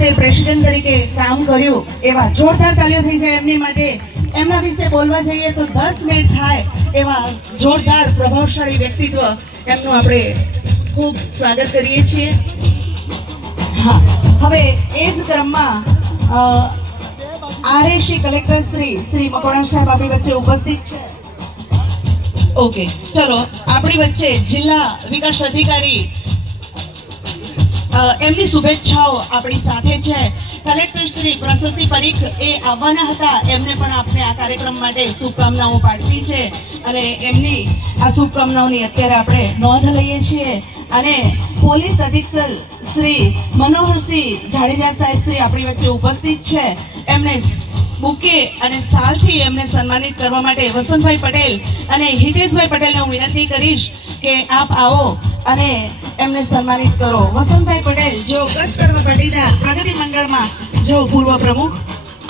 સાથે પ્રેસિડેન્ટ તરીકે કામ કર્યું એવા જોરદાર તાળીઓ થઈ જાય એમની માટે. એમના વિશે બોલવા જઈએ તો 10 મિનિટ થાય એવા જોરદાર પ્રભાવશાળી વ્યક્તિત્વ એમનું આપણે ખૂબ સ્વાગત કરીએ છીએ. હા, હવે એ જ ક્રમમાં આરએસી કલેક્ટર શ્રી મકવાણા સાહેબ આપણી વચ્ચે ઉપસ્થિત છે. ઓકે, ચલો આપણી વચ્ચે જિલ્લા વિકાસ અધિકારી એમની શુભેચ્છાઓ આપણી સાથે છે. કલેક્ટર શ્રી પ્રશસ્તિ પરીખ એ આવવાના હતા, એમને પણ આપણે આ કાર્યક્રમ માટે શુભકામનાઓ પાઠવી છે અને એમની આ શુભકામનાઓની અત્યારે આપણે નોંધ લઈએ છીએ. અને પોલીસ અધિક્ષક શ્રી મનોહરસિંહ જાડેજા સાહેબ શ્રી આપણી વચ્ચે ઉપસ્થિત છે. એમને બુકે અને સાલથી એમને સન્માનિત કરવા માટે વસંતભાઈ પટેલ અને હિતેશભાઈ પટેલને હું વિનંતી કરીશ કે આપ આવો અને એમને સન્માનિત કરો. વસંતભાઈ પટેલ જો કચ્છ કડવા પાટીદાર પ્રગતિ મંડળમાં જો પૂર્વ પ્રમુખ,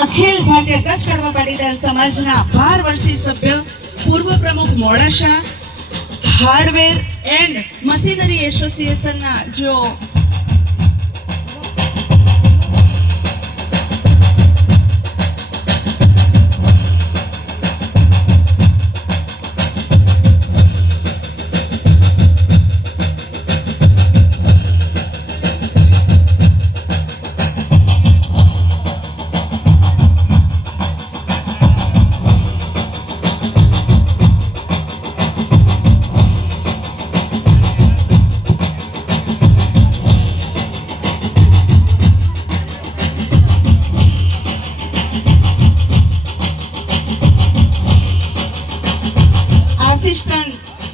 અખિલ ભારતીય કચ્છ કડવા પાટીદાર સમાજના 12 વર્ષીય સભ્ય, પૂર્વ પ્રમુખ મોડાસા હાર્ડવેર એન્ડ મશીનરી એસોસિએશનના જો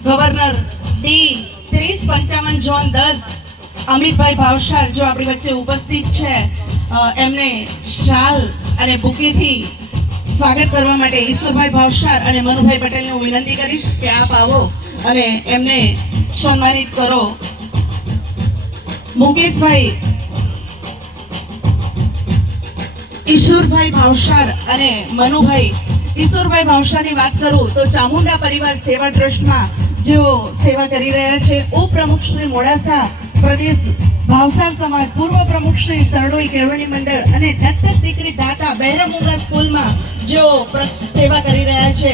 governor D 3055 zone 10 Amitbhai Bhavsar જો આપણી વચ્ચે ઉપસ્થિત છે. એમને શાલ અને બુકેથી સ્વાગત કરવા માટે ઈશ્વરભાઈ ભાવસાર અને મનુભાઈ પટેલને હું વિનંતી કરીશ કે આપ આવો અને એમને સન્માનિત કરો. મુકેશભાઈ, ઈશ્વરભાઈ ભાવસાર અને મનુભાઈ. ઈશ્વરભાઈ ભાવસારની વાત કરું તો ચામુંડા પરિવાર સેવા ટ્રસ્ટમાં જેઓ સેવા કરી રહ્યા છે. ઉપપ્રમુખ શ્રી મોડાસા પ્રદેશ ભાવસાર સમાજ, પૂર્વ પ્રમુખ શ્રી સરડોઈ કેળવણી મંડળ અને દત્તક દીકરી દાતા બહેરામુંગા સ્કૂલમાં જેઓ સેવા કરી રહ્યા છે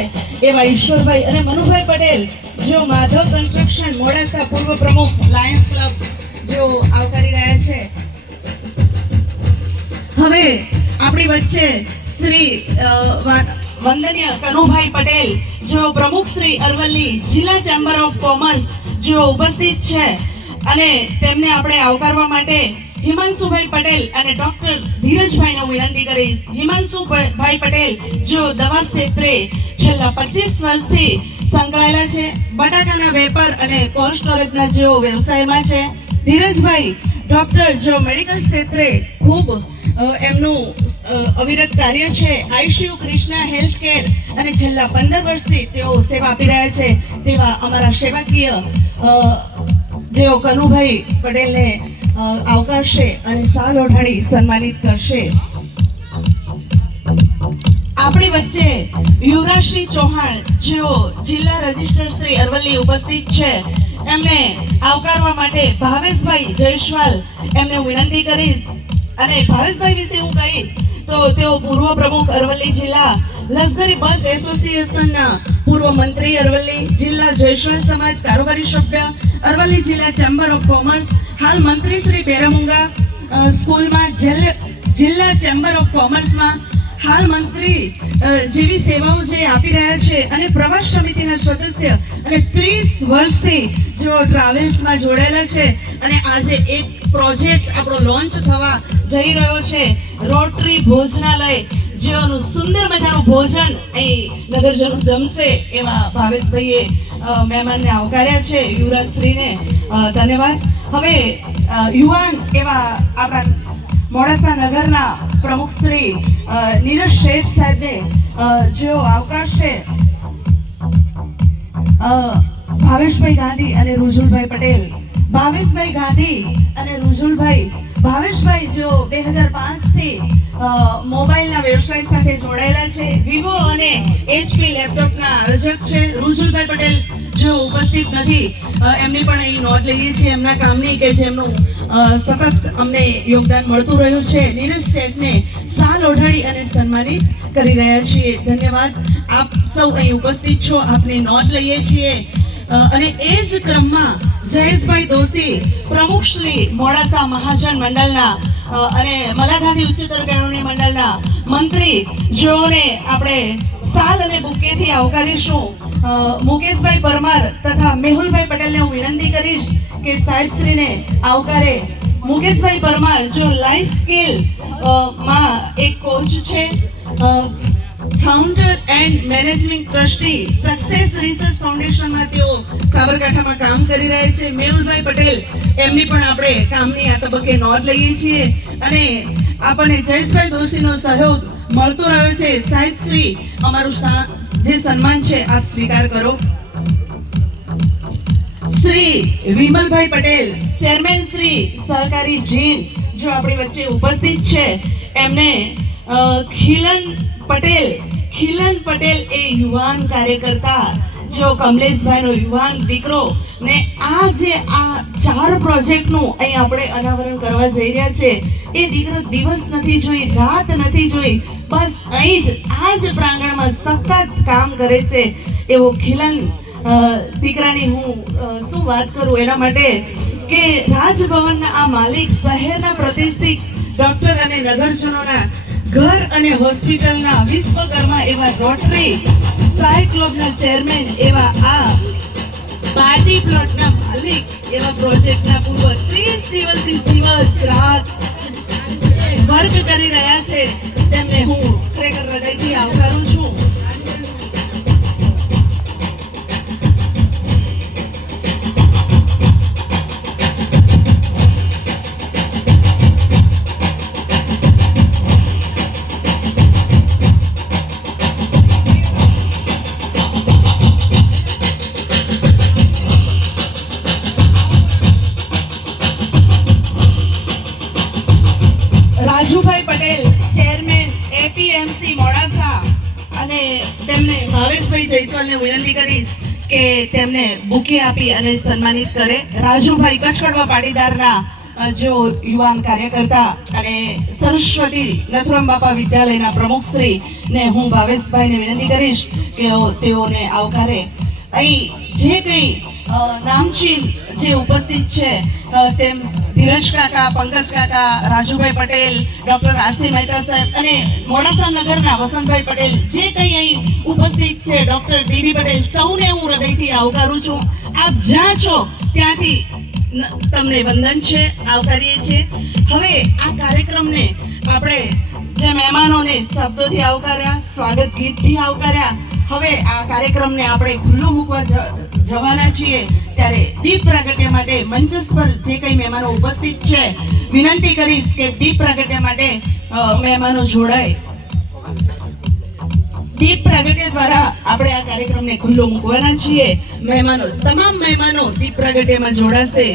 એવા ઈશ્વરભાઈ અને મનુભાઈ પટેલ જેઓ માધવ કન્સ્ટ્રક્શન મોડાસા પૂર્વ પ્રમુખ લાયન્સ ક્લબ જેઓ આવકારી રહ્યા છે. હવે આપણી વચ્ચે શ્રી વંદનીય કનુભાઈ પટેલ જો પ્રમુખ શ્રી અરવલ્લી જિલ્લા ચેમ્બર ઓફ કોમર્સ જો ઉપસ્થિત છે અને તેમને આપણે આવકારવા માટે હિમાંશુભાઈ પટેલ અને ડોક્ટર ધીરજભાઈને વિનંતી કરીશ. હિમાંશુભાઈ પટેલ જો દવા ક્ષેત્રે છેલ્લા 25 વર્ષથી સંકળાયેલા છે. બટાકાના વેપાર અને કોલ્ડ સ્ટોરેજના જેઓ વ્યવસાયમાં છે. ધીરજભાઈ ડોક્ટર જો મેડિકલ ક્ષેત્રે ખૂબ એમનું અવિરત કાર્ય છે. આઈસીયુ કૃષ્ણા હેલ્થ કેર અને છેલ્લા 15 વર્ષથી તેઓ સેવા આપી રહ્યા છે તેવા અમારા સેવાકીય જેઓ કનુભાઈ પટેલને આવકારશે અને સાલ ઓઢાડી સન્માનિત કરશે. આપણી વચ્ચે યુવરાજસિંહ ચૌહાણ જેઓ જિલ્લા રજિસ્ટ્રાર શ્રી અરવલ્લી ઉપસ્થિત છે. એમને આવકારવા માટે ભાવેશભાઈ જયસ્વાલ એમને વિનંતી કરીશ. અને ભાવેશભાઈ વિશે હું કહીશ તો તેઓ પૂર્વ પ્રમુખ અરવલ્લી જિલ્લા લશ્કરી બસ એસોસિએશનના પૂર્વ મંત્રી, અરવલ્લી જિલ્લા જયસ્વાલ સમાજ કારોબારી સભ્ય, અરવલ્લી જિલ્લા ચેમ્બર ઓફ કોમર્સ, હાલ મંત્રી શ્રી બેરામુંગા સ્કૂલમાં જિલ્લા ચેમ્બર ઓફ કોમર્સમાં હાલ મંત્રી જેવી સેવાઓ જે આપી રહ્યા છે અને પ્રવાસ સમિતિના સદસ્ય અને 30 વર્ષથી જેઓ ટ્રાવેલ્સમાં જોડાયેલા છે. અને આજે એક પ્રોજેક્ટ આપણો લોન્ચ થવા જઈ રહ્યો છે, રોટરી ભોજનાલય, જેઓનું સુંદર મજાનું ભોજન અહીં નગરજનો જમશે એવા ભાવેશભાઈએ મહેમાનને આવકાર્યા છે. યુવરાજશ્રીને ધન્યવાદ. હવે યુવાન એવા આપણા મોડાસા નગરના પ્રમુખ શ્રી નીરજ શેઠ સાહેબને જેઓ આવકારશે ભાવેશભાઈ ગાંધી અને રુજુલભાઈ પટેલ. ભાવેશભાઈ ગાંધી અને રુજુલભાઈ ભાવેશભાઈ જેઓ 2005 થી મોબાઈલના વ્યવસાય સાથે જોડાયેલા છે, વિવો અને HP લેપટોપના રજક છે. રુજુલભાઈ પટેલ જેઓ ઉપસ્થિત નથી, એમની પણ અહીં નોંધ લઈએ છીએ એમના કામની કે જેમનું સતત અમને યોગદાન મળતું રહ્યું છે. નીરજ શેઠને સાલ ઓઢાડી અને સન્માનિત કરી રહ્યા છીએ. ધન્યવાદ. આપ સૌ અહીં ઉપસ્થિત છો, આપની નોંધ લઈએ છીએ. અને એ જ ક્રમમાં જયેશભાઈ દોશી, પ્રમુખ શ્રી મોડાસા મહાજન મંડળના અને મલાગાંધી ઉચ્ચતર કેળવણી મંડળના મંત્રી, જેઓને આપણે સાલ અને બુકેથી આવકારીશું. મુકેશભાઈ પરમાર તથા મેહુલભાઈ પટેલને હું વિનંતી કરીશ કે સાહેબશ્રીને આવકારે. મુકેશભાઈ પરમાર જો લાઈફ સ્કિલ માં એક કોચ છે, founder and managing trustee success research ફાઉન્ડેશનમાં તેઓ સાબરકાંઠામાં કામ કરી રહ્યા છે. મેહુલભાઈ પટેલ, એમની પણ આપણે કામની આ તબક્કે નોંધ લઈએ છીએ. અને આપણને જયેશભાઈ દોશીનો સહયોગ મળતો રહ્યો છે. સાહેબ શ્રી, અમારું જે સન્માન છે આપ સ્વીકાર કરો. શ્રી વિમલભાઈ પટેલ, ચેરમેન શ્રી સહકારી જીન, જો આપણી વચ્ચે ઉપસ્થિત છે. એમને ખીલન પટેલ એ યુવાન કાર્યકર્તા, જો કમલેશભાઈનો યુવાન દીકરો ને આ 4 પ્રોજેક્ટનું અહીં આપણે અનાવરણ કરવા જઈ રહ્યા છે. એ દીકરો દિવસ નથી જોઈ, રાત નથી જોઈ, બસ અહીં જ આ જ પ્રાંગણમાં સતત કામ કરે છે. એવો ખીલન દીકરાની હું શું વાત કરું એના માટે કે રાજભવનના આ માલિક, શહેરના પ્રતિષ્ઠિત ડોક્ટર અને નગરજનોના ઘર અને હોસ્પિટલના વિશ્વકર્મા એવા રોટરી સાયક્લોબના ચેરમેન એવા આ પાર્ટી પ્લોટના માલિક એવા પ્રોજેક્ટના પૂર્વ 30 દિવસ રાત વર્ક કરી રહ્યા છે. તેમને હું ખરેખર હૃદયથી આવકારું છું. રાજુભાઈ પટેલ, ચેરમેન એપીએમસી મોડાસા, અને તેમને ભાવેશભાઈ જયસ્વાલને વિનંતી કરીશ કે તેમને બુકે આપી અને સન્માનિત કરે. રાજુભાઈ, કચ્છકડવા પાટીદારના જો યુવાન કાર્યકર્તા અને સરસ્વતી નથુરામ બાપા વિદ્યાલયના પ્રમુખ શ્રી ને હું ભાવેશભાઈને વિનંતી કરીશ કે તેઓને આવકારે. અહીં જે કંઈ નામચીન જે ઉપસ્થિત છે તેમ ધીરજ કાકા, પંકજ કાકા, રાજુભાઈ પટેલ, ડોક્ટર આરસી મહેતા સાહેબ અને મોડાસા નગરના વસંતભાઈ પટેલ, જે કંઈ અહીં ઉપસ્થિત છે, ડોક્ટર ડીબી પટેલ, સૌને હું હૃદયથી આવકારું છું. આપ જ્યાં છો ત્યાંથી તમને વંદન છે, આવકારીએ છીએ. હવે આ કાર્યક્રમને આપણે જે મહેમાનોને શબ્દોથી આવકાર્યા, સ્વાગત ગીતથી આવકાર્યા, હવે આ કાર્યક્રમને આપણે ખુલ્લો મૂકવા જવાના છીએ. ત્યારે દીપ પ્રાગટ્ય માટે મંચસ પર જે કંઈ મહેમાનો ઉપસ્થિત છે, વિનંતી કરીશ કે દીપ પ્રાગટ્ય માટે મહેમાનો જોડાય. દીપ પ્રાગટ્ય દ્વારા આપણે આ કાર્યક્રમને ખુલ્લો મૂકવાના છીએ. તમામ મહેમાનો દીપ પ્રાગટ્યમાં જોડાશે.